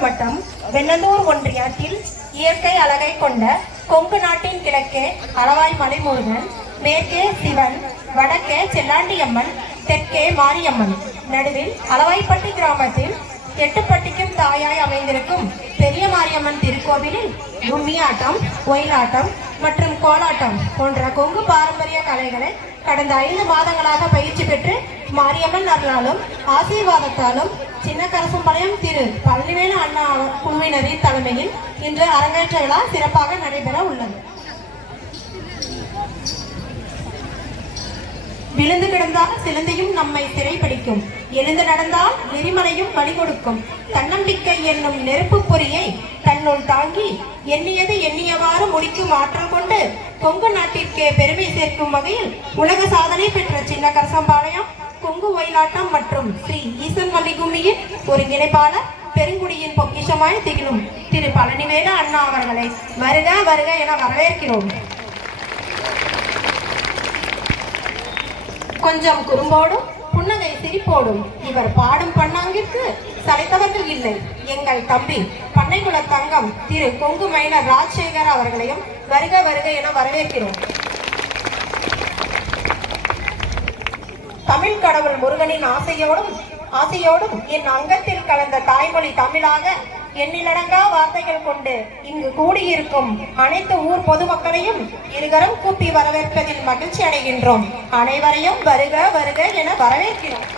திண்டுக்கல் வட்டம் வெண்ணந்தூர் ஒன்றியத்தில் இயற்கை அழகை கொண்ட கொங்கு நாட்டின் கிழக்கே அளவாய் மலைமுருகன் மேற்கே சிவன் வடக்கே செல்லாண்டியம்மன் தெற்கே மாரியம்மன். நடுவில் அளவாய்ப்பட்டி கிராமத்தில் எட்டுப்பட்டிக்கும் தாயாய் அமைந்திருக்கும் பெரிய மாரியம்மன் திருக்கோவிலில் கும்மியாட்டம் ஒயிலாட்டம் மற்றும் கோலாட்டம் போன்ற கொங்கு பாரம்பரிய கலைகளை கடந்த ஐந்து மாதங்களாக பயிற்சி பெற்று மாரியம்மன் அருளாலும் ஆசீர்வாதத்தாலும் சின்னக்கரசம்பாளையம் திரு பள்ளிவேலு அண்ணா குழுவினரின் தலைமையில் இன்று அரங்கேற்ற விழா சிறப்பாக நடைபெற உள்ளது. விழுந்து கிடந்தால் சிலந்தையும் நம்மை சிறைப்பிடிக்கும் எழுந்து நடந்தால் எரிமலையும் வழி கொடுக்கும். தன்னம்பிக்கை என்னும் நெருப்பு பொறியை தன்னுள் தாங்கி எண்ணியது எண்ணியவாறு முடிக்கும் ஆற்றல் கொண்டு கொங்கு நாட்டிற்கே பெருமை சேர்க்கும் வகையில் உலக சாதனை பெற்ற சின்ன கரசம்பாளையம் கொங்கு ஒயிலாட்டம் மற்றும் ஸ்ரீ ஈசன் மல்லிகும்மியின் ஒருங்கிணைப்பாளர் பெருங்குடியின் பொக்கிஷமாய் திகழும் திரு பழனிவேல அண்ணா அவர்களை வருக வருக என வரவேற்கிறோம். கொஞ்சம் குறும்போடும் புன்னகை சிரிப்போடும் இவர் பாடும் பண்ணாங்கிற்கு சளைத்தவர்கள் இல்லை. எங்கள் தம்பி பண்ணைக்குள தங்கம் திரு கொங்கு மைனர் ராஜசேகர் அவர்களையும் வருக வருக என வரவேற்கிறோம். தமிழ் கடவுள் முருகனின் ஆசையோடும் ஆசையோடும் என் அங்கத்தில் கலந்த தாய்மொழி தமிழாக எண்ணிலடங்கா வார்த்தைகள் கொண்டு இங்கு கூடியிருக்கும் அனைத்து ஊர் பொதுமக்களையும் இருகரம் கூப்பி வரவேற்பதில் மகிழ்ச்சி அடைகின்றோம். அனைவரையும் வருக வருக என வரவேற்கிறோம்.